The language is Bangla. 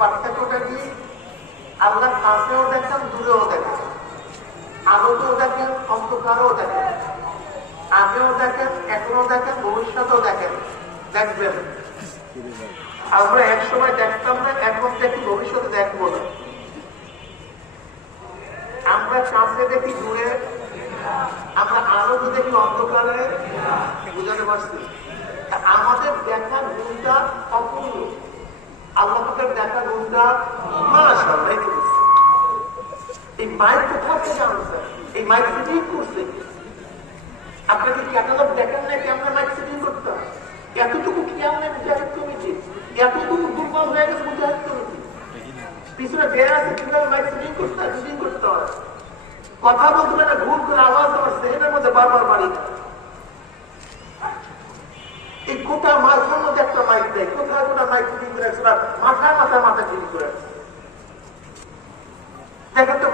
পার্থক্যটা কি? আল্লাহ কাছেও দেখেন, দূরেও দেখেন, আলোতেও দেখেন, অন্ধকারেও দেখেন, আগেও দেখেন, এখনো দেখেন, ভবিষ্যতেও দেখেন, দেখবেন। আমরা এক সময় দেখতাম না, এখন দেখি, ভবিষ্যতে দেখবো না। আমরা কাছে দেখি, দূরে, আমরা আলোতে দেখি, অন্ধকারে, বুঝাতে পারছি? আমাদের দেখা গুণটা অপূর্ণ, আল্লাহের দেখা গুণটা মাশাআল্লাহ। এই মাইক কোথা থেকে আনছে? এই মাইক ফিটিং করছে। আপনাকে ক্যাটালগ দেখেন না কেমন মাইক ফিটিং করতে হয়? এতটুকু খেয়াল নেই মুজাহিদ কমিটি, এতটুকু দুর্বল হয়ে গেছে মুজাহিদ কমিটি। পিছনে বেড়ে আছে কিভাবে মাইক ফিটিং করতে হয়, ফিটিং করতে হয়। কথা বলতে পারে না, ভুল করে আওয়াজ দেওয়ার সেকেন্ডের মধ্যে বারবার বাড়ি না। এই গোটা মাঝের মধ্যে একটা মাইক দেয়, কোথায় গোটা মাইক ফিটিং করে রাখছে, মাথায় মাথা ফিটিং করে রাখছে। দেখেন তো